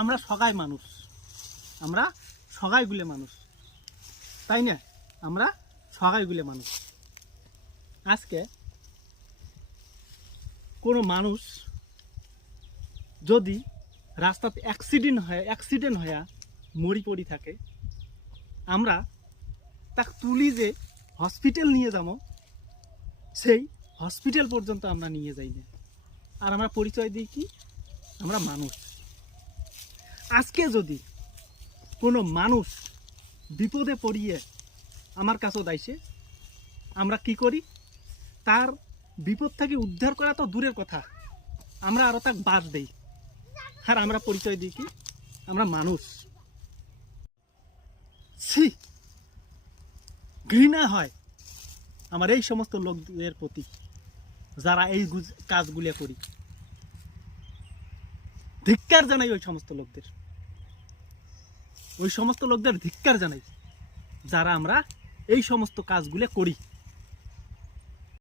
আমরা সবাই মানুষ, আমরা সবাইগুলো মানুষ, তাই না? আমরা সবাইগুলো মানুষ। আজকে কোনো মানুষ যদি রাস্তাতে অ্যাক্সিডেন্ট হয়ে মরি পড়ি থাকে, আমরা তাকে তুলি যে হসপিটাল নিয়ে যাবো, সেই হসপিটাল পর্যন্ত আমরা নিয়ে যাই না। আর আমরা পরিচয় দিই কি? আমরা মানুষ। আজকে যদি কোনো মানুষ বিপদে পড়িয়ে আমার কাছে দাইছে, আমরা কি করি? তার বিপদ থেকে উদ্ধার করা তো দূরের কথা, আমরা আরো তাকে বাদ দেই। আর আমরা পরিচয় দিই কি? আমরা মানুষ। ছি, ঘৃণা হয় আমার এই সমস্ত লোকদের প্রতি যারা এই কাজগুলো করি। ধিক্কার জানাই ওই সমস্ত লোকদের ধিক্কার জানাই যারা আমরা এই সমস্ত কাজগুলো করি।